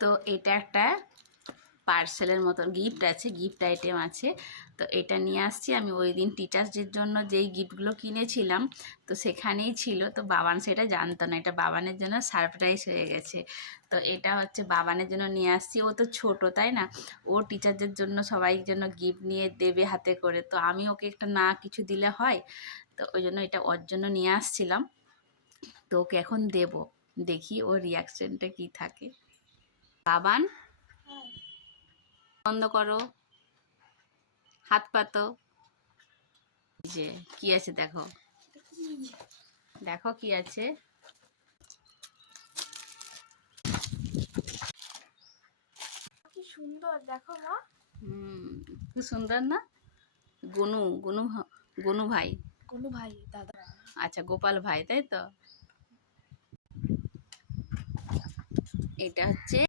তো এটা একটা পার্সেলের মতো গিফট আছে, গিফট আইটেম আছে। তো এটা নিয়ে আসছি আমি। ওই দিন টিচার্স ডের জন্য যেই গিফটগুলো কিনেছিলাম তো সেখানেই ছিল। তো বাবান সেটা জানতো না, এটা বাবানের জন্য সারপ্রাইজ হয়ে গেছে। তো এটা হচ্ছে বাবানের জন্য নিয়ে আসছি। ও তো ছোট, তাই না? ও টিচারদের জন্য সবাই জন্য গিফট নিয়ে দেবে হাতে করে, তো আমি ওকে একটা না কিছু দিলে হয়। তো ওই জন্য এটা ওর জন্য নিয়ে আসছিলাম। তো ওকে এখন দেব, দেখি ওর রিয়াকশনটা কি থাকে। বাবান, বন্ধ করো, হাত পাতো। যে কি আছে দেখো, দেখো কি আছে। কি সুন্দর দেখো মা। কি সুন্দর না? গনু গনু গনু ভাই, কোনো ভাই দাদা। আচ্ছা গোপাল ভাই, তাই তো। এটা হচ্ছে